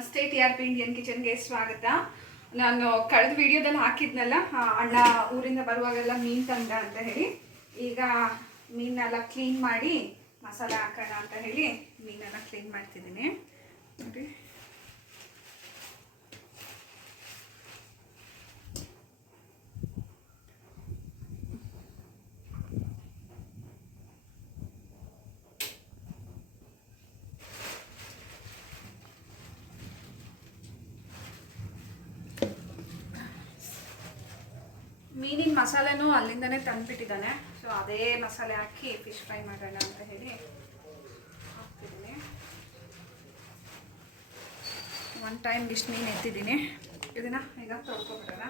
ನಮಸ್ತೆ, T R P Indian ಕಿಚನ್ಗೆ ಸ್ವಾಗತ. ನಾನು ಕಳೆದ ವಿಡಿಯೋದಲ್ಲಿ ಹಾಕಿದ್ನಲ್ಲ ಅಣ್ಣ ಊರಿಂದ ಬರುವಾಗೆಲ್ಲ ಮೀನು ತಂದ ಅಂತ ಹೇಳಿ, ಈಗ ಮೀನೆಲ್ಲ ಕ್ಲೀನ್ ಮಾಡಿ ಮಸಾಲೆ ಹಾಕೋಣ ಅಂತ ಹೇಳಿ ಮೀನೆಲ್ಲ ಕ್ಲೀನ್ ಮಾಡ್ತಿದ್ದೀನಿ. ನೋಡಿ. ಮೀನಿನ ಮಸಾಲೆನೂ ಅಲ್ಲಿಂದನೇ ತಂದ್ಬಿಟ್ಟಿದ್ದಾನೆ. ಸೊ ಅದೇ ಮಸಾಲೆ ಹಾಕಿ ಫಿಶ್ ಫ್ರೈ ಮಾಡೋಣ ಅಂತ ಹೇಳಿ ಹಾಕ್ತಿದ್ದೀನಿ. ಒನ್ ಟೈಮ್ ಇಷ್ಟು ಮೀನು ಎತ್ತಿದ್ದೀನಿ. ಇದನ್ನ ಈಗ ತೊಳ್ಕೊಬಿಡೋಣ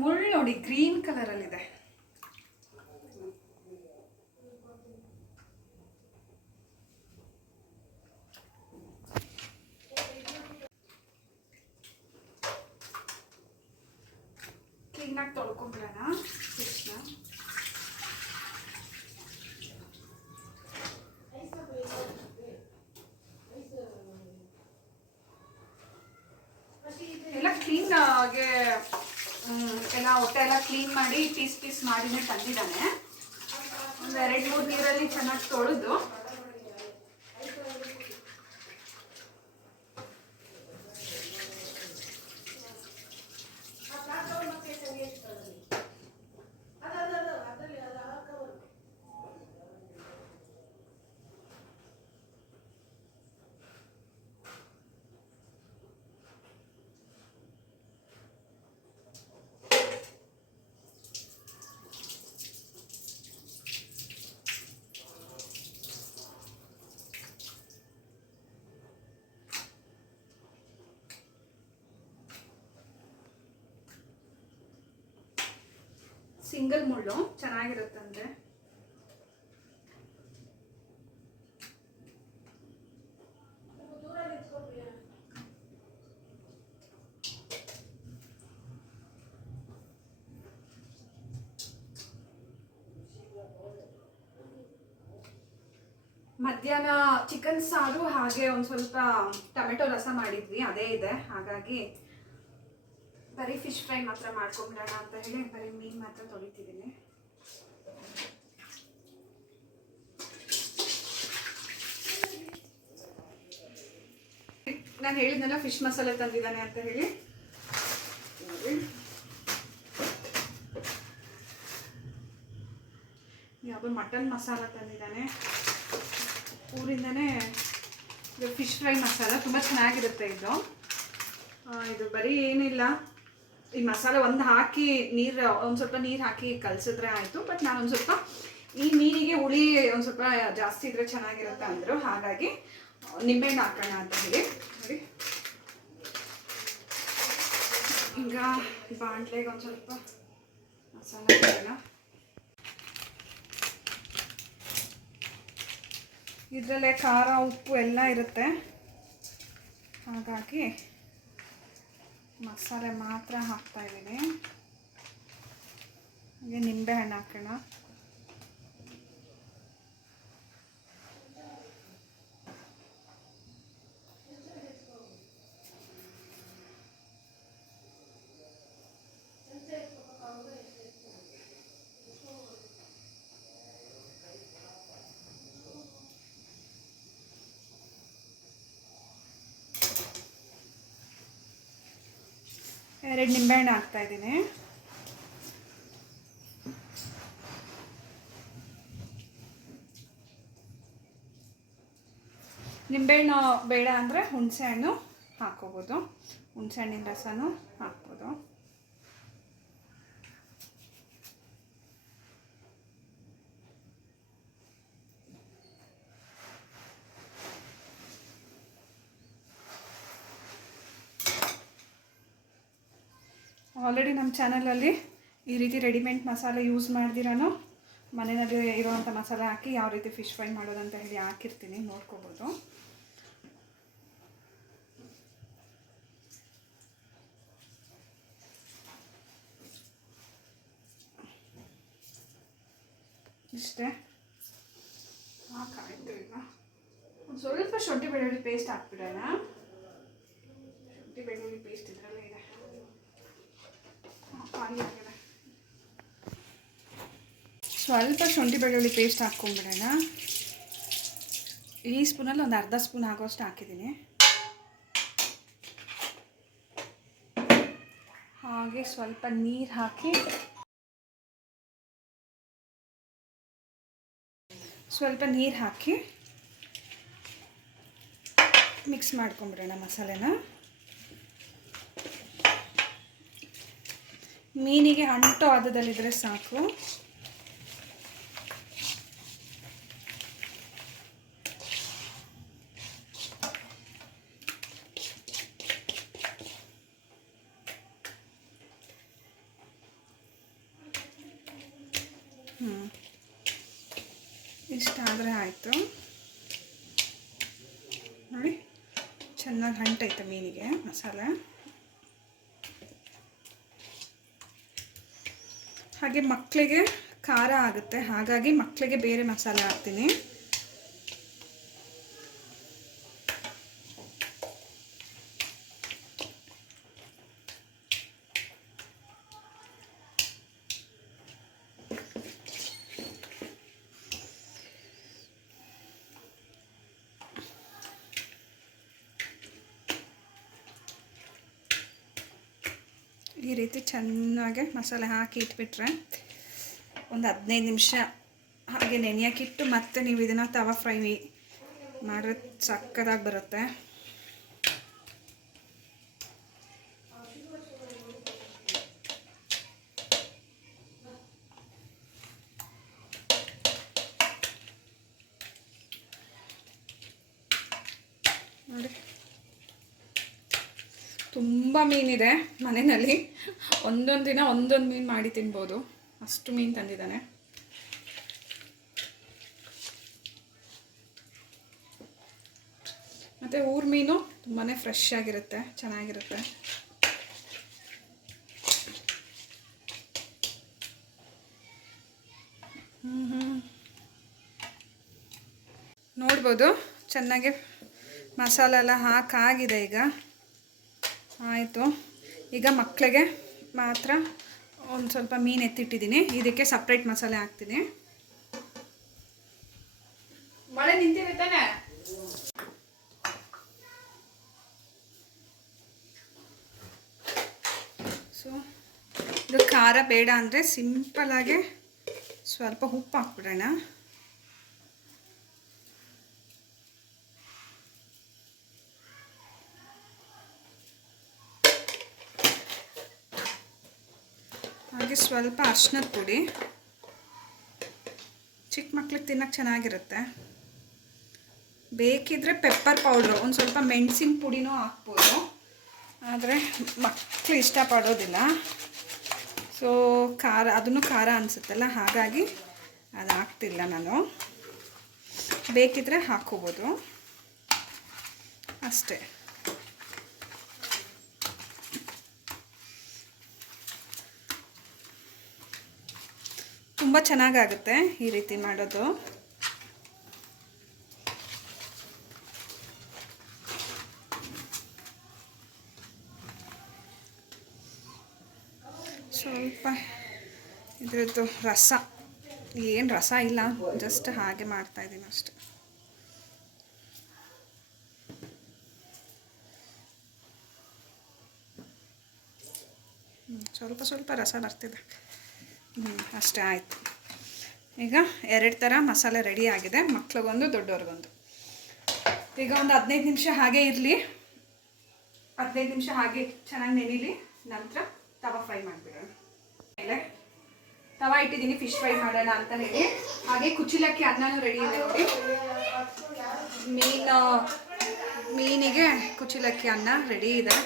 ಮುಳ್ಳು ನೋಡಿ, ಗ್ರೀನ್ ಕಲರಲ್ಲಿದೆ ಕ್ಲೀನಾಗಿ ತೊಳ್ಕೊಂಬಿಡೋಣ ಫಿಶ್ನ ಎಲ್ಲ ಕ್ಲೀನ್ ಆಗಿ ಹ್ಮ್, ಎಲ್ಲ ಹೊಟ್ಟೆ ಎಲ್ಲ ಕ್ಲೀನ್ ಮಾಡಿ ಪೀಸ್ ಪೀಸ್ ತಂದಿದ್ದಾನೆ ಒಂದು ಎರಡು ಮೂರು ನೀರಲ್ಲಿ ಚೆನ್ನಾಗಿ ತೊಳೆದು ಸಿಂಗಲ್ ಮುಳ್ಳು ಚೆನ್ನಾಗಿರುತ್ತಂದ್ರೆ ಮಧ್ಯಾಹ್ನ ಚಿಕನ್ ಸಾರು ಹಾಗೆ ಒಂದು ಸ್ವಲ್ಪ ಟೊಮೆಟೊ ರಸ ಮಾಡಿದ್ವಿ, ಅದೇ ಇದೆ. ಹಾಗಾಗಿ ಬರೀ ಫಿಶ್ ಫ್ರೈ ಮಾತ್ರ ಮಾಡ್ಕೊಂಬಿಡೋಣ ಅಂತ ಹೇಳಿ ಬರೀ ಮೀನು ಮಾತ್ರ ತೊಳಿತಿದ್ದೀನಿ. ನಾನು ಹೇಳಿದ್ನಲ್ಲ ಫಿಶ್ ಮಸಾಲೆ ತಂದಿದ್ದಾನೆ ಅಂತ ಹೇಳಿ. ಯಾವುದೋ ಮಟನ್ ಮಸಾಲ ತಂದಿದ್ದಾನೆ. ಊರಿಂದನೇ ಇದು ಫಿಶ್ ಫ್ರೈ ಮಸಾಲ, ತುಂಬ ಚೆನ್ನಾಗಿರುತ್ತೆ ಇದು. ಇದು ಬರೀ ಏನಿಲ್ಲ. ಈ ಮಸಾಲೆ ಒಂದು ಹಾಕಿ ನೀರು, ಒಂದು ಸ್ವಲ್ಪ ನೀರು ಹಾಕಿ ಕಲಸಿದ್ರೆ ಆಯಿತು ಬಟ್ ನಾನು ಒಂದು ಸ್ವಲ್ಪ ಈ ಮೀನಿಗೆ ಹುಳಿ ಒಂದು ಸ್ವಲ್ಪ ಜಾಸ್ತಿ ಇದ್ರೆ ಚೆನ್ನಾಗಿರುತ್ತೆ ಅಂದರು. ಹಾಗಾಗಿ ನಿಂಬೆಹಣ್ಣು ಹಾಕೋಣ ಅಂತ ಹೇಳಿ. ನೋಡಿ. ಈಗ ಬಾಂಡ್ಲೆಗೆ ಒಂದು ಸ್ವಲ್ಪ ಮಸಾಲೆ ಇದರಲ್ಲೇ ಖಾರ, ಉಪ್ಪು ಎಲ್ಲ ಇರುತ್ತೆ. ಹಾಗಾಗಿ ಮಸಾಲೆ ಮಾತ್ರ ಹಾಕ್ತಾ ಇದ್ದೀನಿ. ಹಾಗೆ ನಿಂಬೆ ಹಣ್ಣು ಹಾಕೋಣ. ಎರಡು ನಿಂಬೆಹಣ್ಣು ಹಾಕ್ತಾ ಇದ್ದೀನಿ. ನಿಂಬೆಹಣ್ಣು ಬೇಡ ಅಂದರೆ ಹುಣಸೆಹಣ್ಣು ಹಾಕೋಬೋದು ಹುಣಸೆಹಣ್ಣಿನ ರಸನೂ ಹಾಕ್ಬೋದು. ಆಲ್ರೆಡಿ ನಮ್ಮ ಚಾನಲಲ್ಲಿ ಈ ರೀತಿ ರೆಡಿಮೇಡ್ ಮಸಾಲೆ ಯೂಸ್ ಮಾಡ್ದಿರಾನು ಮನೆಯಲ್ಲಿ ಇರೋವಂಥ ಮಸಾಲೆ ಹಾಕಿ ಯಾವ ರೀತಿ ಫಿಶ್ ಫ್ರೈ ಮಾಡೋದಂತ ಹೇಳಿ ಹಾಕಿರ್ತೀನಿ, ನೋಡ್ಕೋಬೋದು. ಇಷ್ಟೇ. ಹಾಕಾಯಿತು ಈಗ. ಸ್ವಲ್ಪ ಶುಂಠಿ ಬೆಳ್ಳುಳ್ಳಿ ಪೇಸ್ಟ್ ಹಾಕ್ಬಿಡೋಣ. ಶುಂಠಿ ಬೆಳ್ಳುಳ್ಳಿ ಪೇಸ್ಟ್ ಇದರಲ್ಲಿ ಆಗಿದೆ ಸ್ವಲ್ಪ ಶುಂಠಿ ಬೆಳ್ಳುಳ್ಳಿ ಪೇಸ್ಟ್ ಹಾಕ್ಕೊಂಡ್ಬಿಡೋಣ. ಈ ಸ್ಪೂನಲ್ಲಿ ಒಂದು ಅರ್ಧ ಸ್ಪೂನ್ ಆಗೋಷ್ಟು ಹಾಕಿದ್ದೀನಿ. ಹಾಗೆ ಸ್ವಲ್ಪ ನೀರು ಹಾಕಿ ಸ್ವಲ್ಪ ನೀರು ಹಾಕಿ ಮಿಕ್ಸ್ ಮಾಡ್ಕೊಂಬಿಡೋಣ ಮಸಾಲೆನ. ಮೀನಿಗೆ ಅಂಟು ಆದದಲ್ಲಿದ್ದರೆ ಸಾಕು. ಹ್ಞೂ ಇಷ್ಟಾದರೆ ಆಯಿತು. ನೋಡಿ ಚೆನ್ನಾಗಿ ಅಂಟೈತೆ ಮೀನಿಗೆ ಮಸಾಲೆ. ಹಾಗೆ ಮಕ್ಕಳಿಗೆ ಖಾರ ಆಗುತ್ತೆ. ಹಾಗಾಗಿ ಮಕ್ಕಳಿಗೆ ಬೇರೆ ಮಸಾಲೆ ಹಾಕ್ತೀನಿ. ಈ ರೀತಿ ಚೆನ್ನಾಗಿ ಮಸಾಲೆ ಹಾಕಿ ಇಟ್ಬಿಟ್ರೆ ಒಂದು ಹದಿನೈದು ನಿಮಿಷ ಹಾಗೆ ನೆನೆಯೋಕ್ಕಿಟ್ಟು ಮತ್ತೆ ನೀವು ಇದನ್ನು ತವಾ ಫ್ರೈ ಮಾಡಿದ್ರೆ ಸಕ್ಕದಾಗಿ ಬರುತ್ತೆ ನೋಡಿ ತುಂಬ ಮೀನಿದೆ ಮನೆಯಲ್ಲಿ. ಒಂದೊಂದು ದಿನ ಒಂದೊಂದು ಮೀನು ಮಾಡಿ ತಿನ್ಬೋದು. ಅಷ್ಟು ಮೀನು ತಂದಿದ್ದಾನೆ. ಮತ್ತು ಊರು ಮೀನು ತುಂಬಾ ಫ್ರೆಶ್ ಆಗಿರುತ್ತೆ, ಚೆನ್ನಾಗಿರುತ್ತೆ. ನೋಡ್ಬೋದು, ಚೆನ್ನಾಗಿ ಮಸಾಲೆ ಎಲ್ಲ ಹಾಕಾಗಿದೆ ಈಗ. ಆಯಿತು. ಈಗ ಮಕ್ಕಳಿಗೆ ಮಾತ್ರ ಒಂದು ಸ್ವಲ್ಪ ಮೀನು ಎತ್ತಿಟ್ಟಿದ್ದೀನಿ. ಇದಕ್ಕೆ ಸಪ್ರೇಟ್ ಮಸಾಲೆ ಹಾಕ್ತೀನಿ. ಮಳೆ ನಿಂತಿದೆ ತಾನೆ? ಸೊ ಇದು ಖಾರ ಬೇಡ ಅಂದರೆ ಸಿಂಪಲಾಗೆ ಸ್ವಲ್ಪ ಉಪ್ಪು ಹಾಕ್ಬಿಡೋಣ ಹಾಗೆ ಸ್ವಲ್ಪ ಅರ್ಶಿನದ ಪುಡಿ. ಚಿಕ್ಕ ಮಕ್ಳಿಗೆ ತಿನ್ನಕ್ಕೆ ಚೆನ್ನಾಗಿರುತ್ತೆ. ಬೇಕಿದ್ರೆ ಪೆಪ್ಪರ್ ಪೌಡ್ರು ಒಂದು ಸ್ವಲ್ಪ ಮೆಣಸಿನ ಪುಡಿನೂ ಹಾಕ್ಬೋದು. ಆದರೆ ಮಕ್ಕಳು ಇಷ್ಟಪಡೋದಿಲ್ಲ. ಸೊ ಖಾರ, ಅದನ್ನು ಖಾರ ಅನಿಸುತ್ತಲ್ಲ, ಹಾಗಾಗಿ ಅದು ಹಾಕ್ತಿಲ್ಲ ನಾನು. ಬೇಕಿದ್ರೆ ಹಾಕ್ಕೋಬೋದು. ಅಷ್ಟೇ. ತುಂಬ ಚೆನ್ನಾಗಾಗುತ್ತೆ ಈ ರೀತಿ ಮಾಡೋದು. ಸ್ವಲ್ಪ ಇದ್ರದ್ದು ರಸ. ಏನು ರಸ ಇಲ್ಲ ಜಸ್ಟ್ ಹಾಗೆ ಮಾಡ್ತಾ ಇದ್ದೀನಿ ಅಷ್ಟೆ. ಸ್ವಲ್ಪ ಸ್ವಲ್ಪ ರಸ ಬರ್ತಿದೆ. ಹ್ಞೂ ಅಷ್ಟೇ ಆಯಿತು. ಈಗ ಎರಡು ಥರ ಮಸಾಲೆ ರೆಡಿ ಆಗಿದೆ. ಮಕ್ಳಿಗೊಂದು ದೊಡ್ಡವ್ರಿಗೊಂದು ಈಗ ಒಂದು ಹದಿನೈದು ನಿಮಿಷ ಹಾಗೆ ಇರಲಿ. ಹದಿನೈದು ನಿಮಿಷ ಹಾಗೆ ಚೆನ್ನಾಗಿ ನೆನೀಲಿ. ನಂತರ ತವಾ ಫ್ರೈ ಮಾಡಿಬಿಡೋಣ. ತವಾ ಇಟ್ಟಿದ್ದೀನಿ ಫಿಶ್ ಫ್ರೈ ಮಾಡೋಣ ಅಂತ ಹೇಳಿ. ಹಾಗೆ ಕುಚಿಲಕ್ಕಿ ಅನ್ನನೂ ರೆಡಿ ಇದೆ ನೋಡಿ. ಮೀನು, ಮೀನಿಗೆ ಕುಚಿಲಕ್ಕಿ ಅನ್ನ ರೆಡಿ ಇದೆ.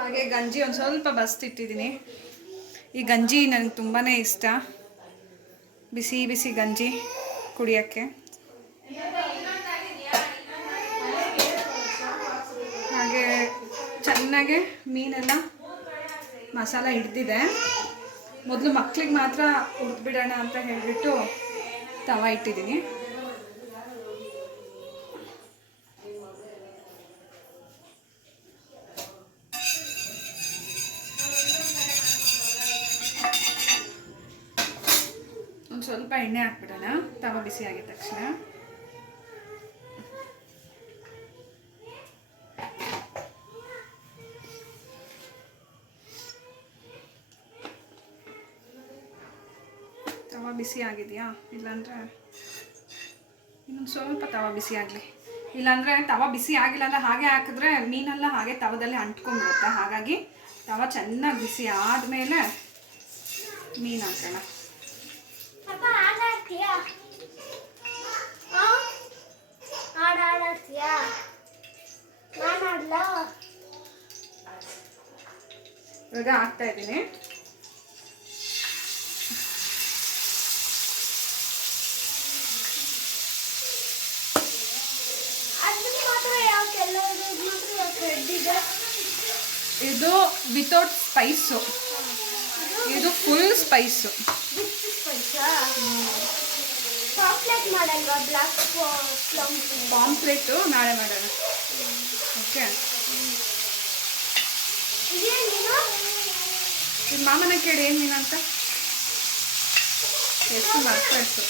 ಹಾಗೆ ಗಂಜಿ ಒಂದು ಸ್ವಲ್ಪ ಬಸ್ತಿಟ್ಟಿದ್ದೀನಿ. ಈ ಗಂಜಿ ನನಗೆ ತುಂಬಾ ಇಷ್ಟ. ಬಿಸಿ ಬಿಸಿ ಗಂಜಿ ಕುಡಿಯೋಕ್ಕೆ. ಹಾಗೆ ಚೆನ್ನಾಗೆ ಮೀನೆಲ್ಲ ಮಸಾಲ ಹಿಡ್ದಿದೆ. ಮೊದಲು ಮಕ್ಳಿಗೆ ಮಾತ್ರ ಹುರಿದ್ಬಿಡೋಣ ಅಂತ ಹೇಳಿಬಿಟ್ಟು ತವ ಇಟ್ಟಿದ್ದೀನಿ. ಎಣ್ಣೆ ಹಾಕ್ಬಿಡೋಣ. ತವ ಬಿಸಿ ಆಗಿದ ತಕ್ಷಣ. ತವ ಬಿಸಿ ಆಗಿದೆಯಾ? ಇಲ್ಲಾಂದರೆ ಇನ್ನೊಂದು ಸ್ವಲ್ಪ ತವ ಬಿಸಿ ಆಗಲಿ. ಇಲ್ಲಾಂದರೆ ತವ ಬಿಸಿ ಆಗಿಲ್ಲ ಅಂದ್ರೆ ಹಾಗೆ ಹಾಕಿದ್ರೆ ಮೀನೆಲ್ಲ, ಹಾಗೆ ತವದಲ್ಲಿ ಅಂಟ್ಕೊಂಡ್ಬಿಡುತ್ತೆ. ಹಾಗಾಗಿ ತವ ಚೆನ್ನಾಗಿ ಬಿಸಿ ಆದಮೇಲೆ ಮೀನು ಹಾಕೋಣ. ಆಡ್ತೀಯಾ? ಹಾಡ್ ಆಡಾಡ್ತೀಯಾ ನಾನು ಆಡ್ಲ? ಇವಾಗ ಹಾಕ್ತಾ ಇದ್ದೀನಿ. ಇದು ವಿತೌಟ್ ಸ್ಪೈಸು ಇದು ಫುಲ್ ಸ್ಪೈಸು ಚಾಕ್ಲೇಟ್ ಮಾಡಲ್ವಾ? ಬ್ಲಾಕ್ ಪ್ಲಮ್ ಪಾಂಪ್ಲೆಟು ನಾಳೆ ಮಾಡೋಣ. ಓಕೆ? ಇದು ಮಾಮನ ಕೇಳಿ ಏನು ಮೀನು ಅಂತ? ಎಷ್ಟು ಮರ್ತು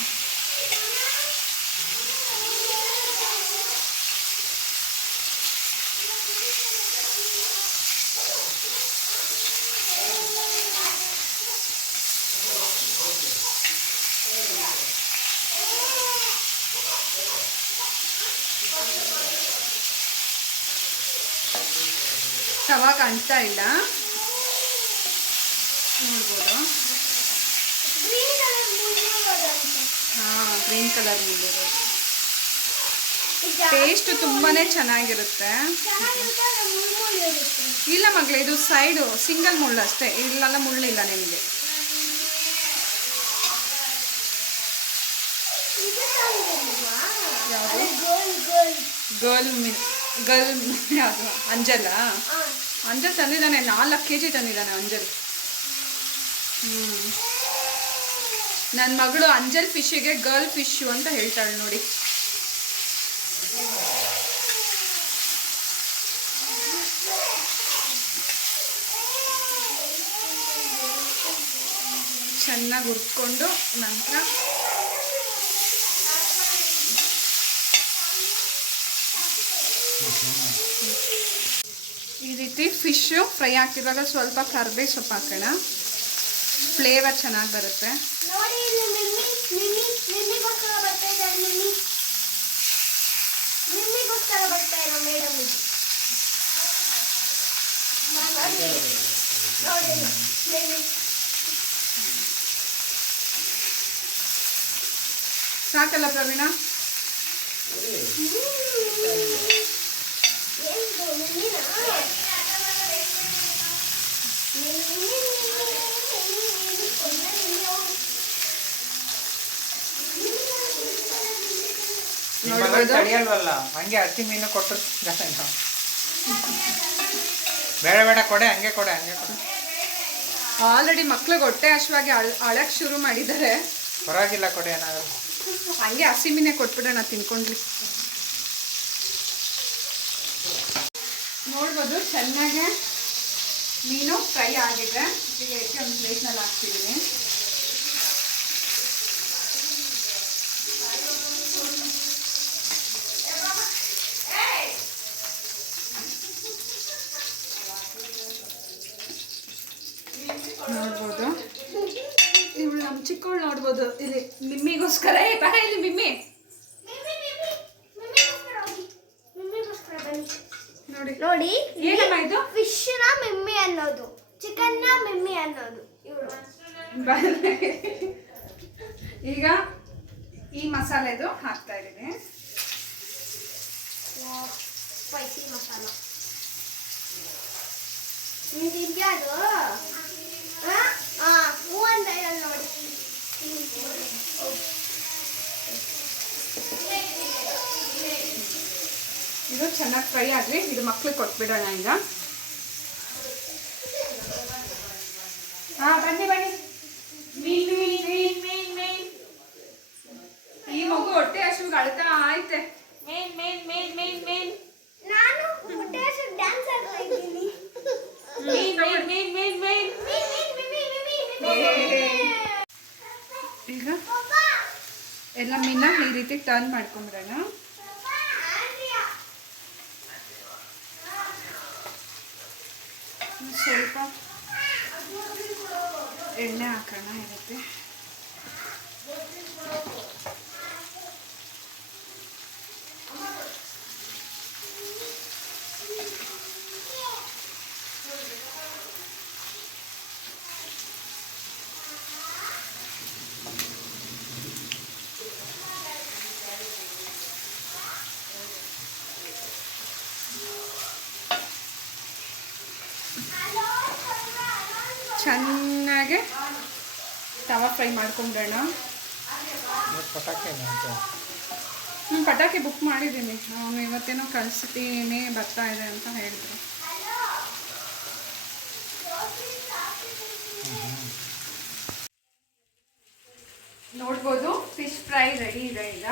ಕಾಣಿಸ್ತಾ ಇಲ್ಲ. ನೋಡ್ಬೋದು. ಗ್ರೀನ್ ಕಲರ್ ಮುಳ್ಳುಗಳಂತೆ ಹಾಂ ಗ್ರೀನ್ ಕಲರ್ ಇದು ಟೇಸ್ಟ್ ತುಂಬಾನೇ ಚೆನ್ನಾಗಿರುತ್ತೆ. ಇಲ್ಲ ಮಗಳೇ ಇದು ಸೈಡು ಸಿಂಗಲ್ ಮುಳ್ಳು ಅಷ್ಟೇ. ಇಲ್ಲೆಲ್ಲ ಮುಳ್ಳಿಲ್ಲ ನಿಮಗೆ. ಗರ್ಲ್ ಮೀನ್ ಗರ್ಲ್ ಯಾವುದು? ಅಂಜಲ್ಲ. ಅಂಜಲ್ ತಂದಿದ್ದಾನೆ, ನಾಲ್ಕು ಕೆ ಜಿ ತಂದಿದ್ದಾನೆ ಅಂಜಲ್. ನನ್ನ ಮಗಳು ಅಂಜಲ್ ಫಿಶ್ಶಿಗೆ ಗರ್ಲ್ ಫಿಶ್ಶು ಅಂತ ಹೇಳ್ತಾಳೆ ನೋಡಿ. ಚೆನ್ನಾಗಿ ಹುರ್ಕೊಂಡು ನಂತರ ಈ ರೀತಿ ಫಿಶ್ಶು ಫ್ರೈ ಆಗ್ತಿರುವಾಗ ಸ್ವಲ್ಪ ಕರ್ಬೇ ಸೊಪ್ಪು ಹಾಕೋಣ. ಫ್ಲೇವರ್ ಚೆನ್ನಾಗಿ ಬರುತ್ತೆ. ನೋಡಿ ಇಲ್ಲಿ ಮಿಮ್ಮಿ ಮಿಮ್ಮಿ ಮಿಮ್ಮಿಗೋಸ್ಕರ ಬರ್ತಾ ಇದ್ದಾರೆ ಮಿಮ್ಮಿ ಮಿಮ್ಮಿಗೋಸ್ಕರ ಬರ್ತಾ ಇರೋ ಮೇಡಮ್ ಇದು ನೋಡಿ ನೋಡಿ ಮಿಮ್ಮಿ ಸಾಕಲ್ಲ ಪ್ರವೀಣ ಏನು ಮಿಮ್ಮಿನಾ ನಿಮ್ಮ ಮಗಳು ನೋಡ್ಬೋದು ತಡಿಯಲ್ವಲ್ಲ ಹಂಗೆ ಹಸಿ ಮೀನು ಕೊಟ್ಟು ಬೇಡ ಬೇಡ ಕೊಡೆ ಹಂಗೆ ಕೊಡೆ ಹಂಗೆ ಕೊಡೆ. ಆಲ್ರೆಡಿ ಮಕ್ಳಿಗೆ ಹೊಟ್ಟೆ ಹಶ್ವಾಗಿ ಅಳ ಅಳಕ್ಕೆ ಶುರು ಮಾಡಿದ್ದಾರೆ. ಪರವಾಗಿಲ್ಲ ಕೊಡೆ ಏನಾದ್ರು. ಹಂಗೆ ಹಸಿ ಮೀನೇ ಕೊಟ್ಬಿಡೋಣ ತಿನ್ಕೊಂಡ್ಲಿ ನೋಡ್ಬೋದು ಚೆನ್ನಾಗೆ ಮೀನು ಫ್ರೈ ಆಗಿದೆ ಒಂದು ಪ್ಲೇಟ್ನಲ್ಲಿ ಹಾಕ್ತಿದ್ದೀನಿ ನೋಡ್ಬೋದು ಇವಳು ನಮ್ಮ ಚಿಕ್ಕವಳು ನೋಡ್ಬೋದು ಇಲ್ಲಿ ಮಿಮ್ಮಿಗೋಸ್ಕರ ಏ ಬರ ಇಲ್ಲಿ ಮಿಮ್ಮಿ ನೋಡಿ ನೋಡಿ ಏನಮ್ಮ ಇದು ಫಿಶ್ನ ಮಿಮ್ಮಿ ಅನ್ನೋದು ಚಿಕನ್ನ ಮಿಮ್ಮಿ ಅನ್ನೋದು ಇವಳು ಈಗ ಈ ಮಸಾಲೆದು ಹಾಕ್ತಾ ಇದ್ದೀನಿ ಸ್ಪೈಸಿ ಮಸಾಲ ತಿಂದ್ಯಾ ಅದು ಹಾಂ ಹೂ ಅಂತ ಹೇಳಿ ನೋಡಿ ಇದು ಚೆನ್ನಾಗಿ ಫ್ರೈ ಆಗಲಿ ಇದು ಮಕ್ಳಿಗೆ ಕೊಟ್ಬಿಡೋಣ ಈಗ ಹಾಂ ಬನ್ನಿ ಬನ್ನಿ ಮೀನ್ ಮೀನ್ ಮೀನ್ ಮೀನ್ ಮೀನ್ ಈ ಮಗು ಹೊಟ್ಟೆ ಹಸುವಿಗೆ ಅಳ್ತಾ ಐತೆ ಮೇನ್ ಮೇನ್ ಮೇನ್ ಮೇನ್ ಮೇನ್ ನಾನು ಹೊಟ್ಟೆ ಡ್ಯಾನ್ಸ್ ಆಡ್ತಾ ಇದ್ದೀನಿ ಮೇನ್ ಮೇನ್ ಮೇನ್ ಮೇನ್ ಮೇನ್ ಮೀ, ಮೀ, ಮೀ, ಮೀ, ಮೀ, ಮೀ, ಮೀ, ಮೀ. ಈಗ ಎಲ್ಲ ಮೀನ ಈ ರೀತಿ ಟರ್ನ್ ಮಾಡ್ಕೊಂಬಿಡೋಣ ಸ್ವಲ್ಪ ಎಣ್ಣೆ ಹಾಕೋಣ ಇರುತ್ತೆ ಚೆನ್ನಾಗೆ ತವಾ ಫ್ರೈ ಮಾಡ್ಕೊಂಬಿಡೋಣ ಹ್ಞೂ ಪಟಾಕಿ ಬುಕ್ ಮಾಡಿದ್ದೀನಿ. ಅವನು ಇವತ್ತೇನೋ ಕಳಿಸ್ತೀನಿ ಬರ್ತಾ ಇದೆ ಅಂತ ಹೇಳಿದ್ರು. ನೋಡ್ಬೋದು ಫಿಶ್ ಫ್ರೈ ರೆಡಿ ಇದೆ ಈಗ.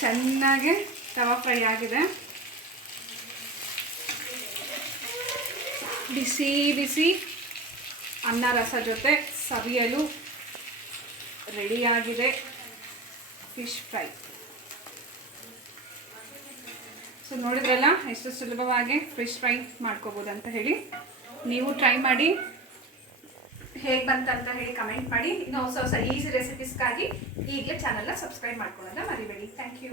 ಚೆನ್ನಾಗಿ ತವಾ ಫ್ರೈ ಆಗಿದೆ. ಬಿಸಿ ಬಿಸಿ ಅನ್ನ ರಸ ಜೊತೆ ಸವಿಯಲು ರೆಡಿಯಾಗಿದೆ ಫಿಶ್ ಫ್ರೈ ಸೊ ನೋಡಿದ್ರಲ್ಲ, ಎಷ್ಟು ಸುಲಭವಾಗಿ ಫಿಶ್ ಫ್ರೈ ಮಾಡ್ಕೋಬೋದು ಅಂತ ಹೇಳಿ. ನೀವು ಟ್ರೈ ಮಾಡಿ. ಹೇಗೆ ಬಂತಂತ ಹೇಳಿ ಕಮೆಂಟ್ ಮಾಡಿ. ಇನ್ನು ಹೊಸ ಹೊಸ ಈಸಿ ರೆಸಿಪೀಸ್ಗಾಗಿ ಈಗಲೇ ಚಾನಲ್ನ ಸಬ್ಸ್ಕ್ರೈಬ್ ಮಾಡ್ಕೊಳ್ಳೋದನ್ನ ಮರಿಬೇಡಿ. Thank you